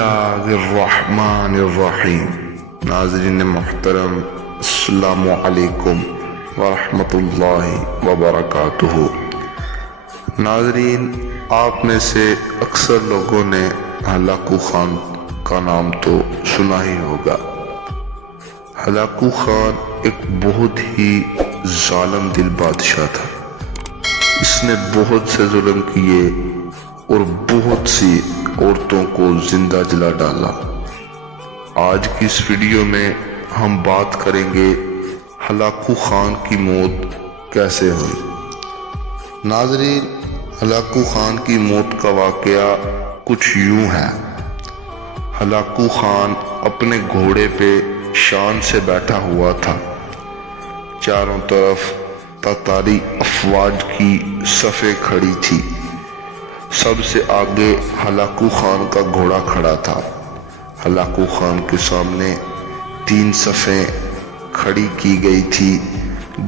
اللہ الرحمن الرحیم۔ ناظرین محترم، السلام علیکم ورحمۃ اللہ وبرکاتہ۔ ناظرین، آپ میں سے اکثر لوگوں نے ہلاکو خان کا نام تو سنا ہی ہوگا۔ ہلاکو خان ایک بہت ہی ظالم دل بادشاہ تھا۔ اس نے بہت سے ظلم کیے اور بہت سی عورتوں کو زندہ جلا ڈالا۔ آج کی اس ویڈیو میں ہم بات کریں گے ہلاکو خان کی موت کیسے ہوئی۔ ناظرین، ہلاکو خان کی موت کا واقعہ کچھ یوں ہے۔ ہلاکو خان اپنے گھوڑے پہ شان سے بیٹھا ہوا تھا۔ چاروں طرف تاتاری افواج کی صفیں کھڑی تھی۔ سب سے آگے ہلاکو خان کا گھوڑا کھڑا تھا۔ ہلاکو خان کے سامنے 3 صفیں کھڑی کی گئی تھی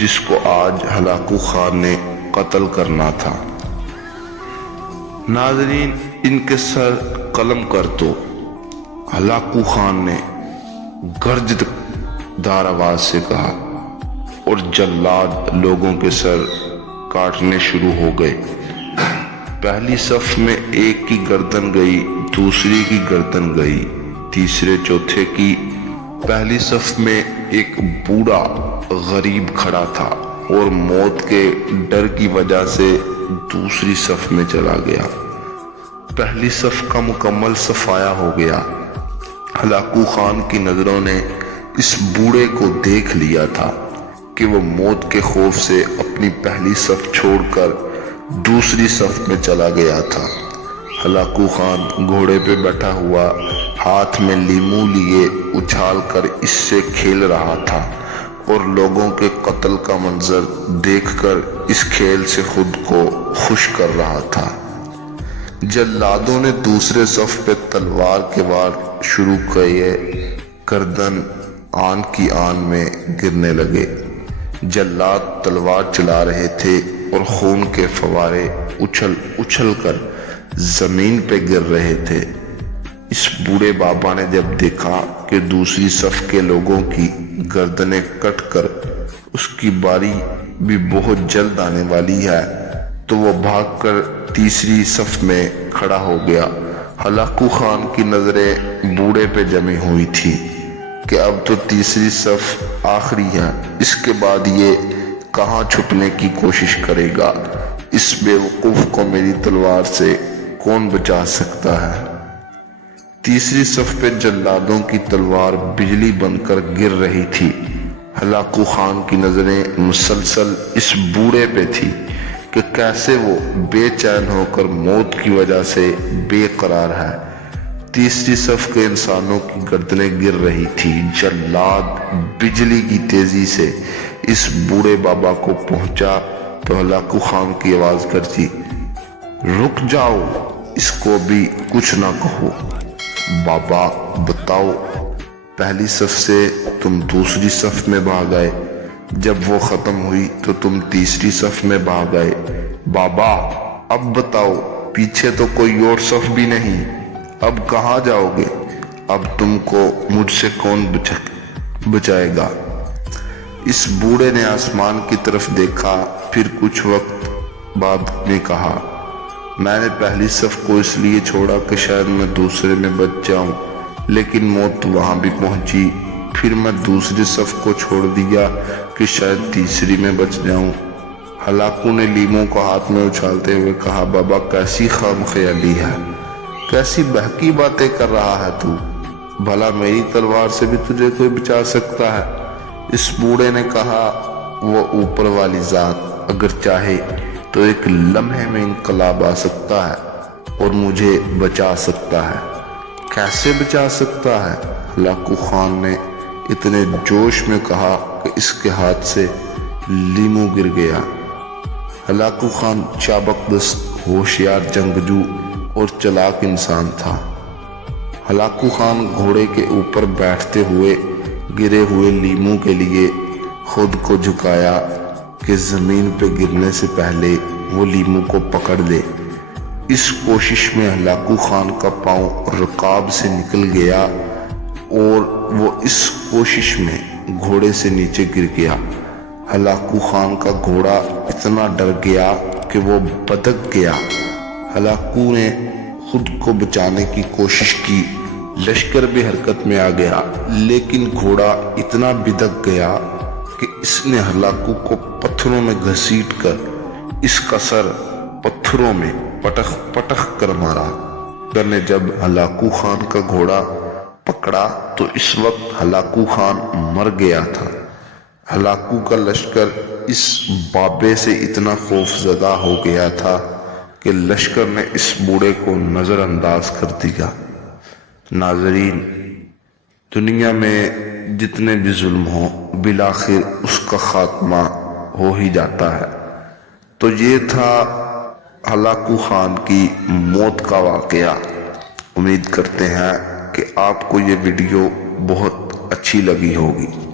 جس کو آج ہلاکو خان نے قتل کرنا تھا۔ ناظرین، ان کے سر قلم کر دو، ہلاکو خان نے گرج دار آواز سے کہا، اور جلاد لوگوں کے سر کاٹنے شروع ہو گئے۔ پہلی صف میں ایک کی گردن گئی، دوسری کی گردن گئی، تیسرے چوتھے کی۔ پہلی صف میں ایک بوڑھا غریب کھڑا تھا اور موت کے ڈر کی وجہ سے دوسری صف میں چلا گیا۔ پہلی صف کا مکمل صفایا ہو گیا۔ ہلاکو خان کی نظروں نے اس بوڑھے کو دیکھ لیا تھا کہ وہ موت کے خوف سے اپنی پہلی صف چھوڑ کر دوسری صف میں چلا گیا تھا۔ ہلاکو خان گھوڑے پہ بیٹھا ہوا ہاتھ میں لیمو لیے اچھال کر اس سے کھیل رہا تھا اور لوگوں کے قتل کا منظر دیکھ کر اس کھیل سے خود کو خوش کر رہا تھا۔ جلادوں نے دوسرے صف پہ تلوار کے وار شروع کیے۔ گردن آن کی آن میں گرنے لگے۔ جلاد تلوار چلا رہے تھے اور خون کے فوارے اچھل اچھل کر زمین پہ گر رہے تھے۔ اس بوڑھے بابا نے جب دیکھا کہ دوسری صف کے لوگوں کی گردنیں کٹ کر اس کی باری بھی بہت جلد آنے والی ہے تو وہ بھاگ کر تیسری صف میں کھڑا ہو گیا۔ ہلاکو خان کی نظریں بوڑھے پہ جمی ہوئی تھی کہ اب تو تیسری صف آخری ہے، اس کے بعد یہ کہاں چھپنے کی کوشش کرے گا؟ اس بے وقوف کو میری تلوار سے کون بچا سکتا ہے؟ تیسری صف پہ جلادوں کی تلوار بجلی بن کر گر رہی تھی۔ ہلاکو خان کی نظریں مسلسل اس بوڑھے پہ تھی کہ کیسے وہ بے چین ہو کر موت کی وجہ سے بے قرار ہے۔ تیسری صف کے انسانوں کی گردنیں گر رہی تھی۔ جلاد بجلی کی تیزی سے اس بوڑھے بابا کو پہنچا تو ہلاکو خان کی آواز گرجی، رک جاؤ، اس کو بھی کچھ نہ کہو۔ بابا بتاؤ، پہلی صف سے تم دوسری صف میں بھاگ گئے، جب وہ ختم ہوئی تو تم تیسری صف میں بھاگ گئے۔ بابا اب بتاؤ، پیچھے تو کوئی اور صف بھی نہیں، اب کہاں جاؤ گے؟ اب تم کو مجھ سے کون بچائے گا؟ اس بوڑھے نے آسمان کی طرف دیکھا، پھر کچھ وقت بعد نے کہا، میں نے پہلی صف کو اس لیے چھوڑا کہ شاید میں دوسرے میں بچ جاؤں، لیکن موت وہاں بھی پہنچی۔ پھر میں دوسری صف کو چھوڑ دیا کہ شاید تیسری میں بچ جاؤں۔ ہلاکو نے لیمو کو ہاتھ میں اچھالتے ہوئے کہا، بابا کیسی خام خیالی ہے، کیسی بہکی باتیں کر رہا ہے تو؟ بھلا میری تلوار سے بھی تجھے کوئی بچا سکتا ہے؟ اس بوڑھے نے کہا، وہ اوپر والی ذات اگر چاہے تو ایک لمحے میں انقلاب آ سکتا ہے اور مجھے بچا سکتا ہے۔ کیسے بچا سکتا ہے؟ ہلاکو خان نے اتنے جوش میں کہا کہ اس کے ہاتھ سے لیمو گر گیا۔ ہلاکو خان چابک دست، ہوشیار جنگجو اور چلاک انسان تھا۔ ہلاکو خان گھوڑے کے اوپر بیٹھتے ہوئے گرے ہوئے لیمو کے لیے خود کو جھکایا کہ زمین پہ گرنے سے پہلے وہ لیمو کو پکڑ لے۔ اس کوشش میں ہلاکو خان کا پاؤں رکاب سے نکل گیا اور وہ اس کوشش میں گھوڑے سے نیچے گر گیا۔ ہلاکو خان کا گھوڑا اتنا ڈر گیا کہ وہ بدک گیا۔ ہلاکو نے خود کو بچانے کی کوشش کی، لشکر بھی حرکت میں آ گیا، لیکن گھوڑا اتنا بدک گیا کہ اس نے ہلاکو کو پتھروں میں گھسیٹ کر اس کا سر پتھروں میں پٹخ پٹخ کر مارا۔ لشکر نے جب ہلاکو خان کا گھوڑا پکڑا تو اس وقت ہلاکو خان مر گیا تھا۔ ہلاکو کا لشکر اس بابے سے اتنا خوف زدہ ہو گیا تھا کہ لشکر نے اس بوڑھے کو نظر انداز کر دیا۔ ناظرین، دنیا میں جتنے بھی ظلم ہوں بالآخر اس کا خاتمہ ہو ہی جاتا ہے۔ تو یہ تھا ہلاکو خان کی موت کا واقعہ۔ امید کرتے ہیں کہ آپ کو یہ ویڈیو بہت اچھی لگی ہوگی۔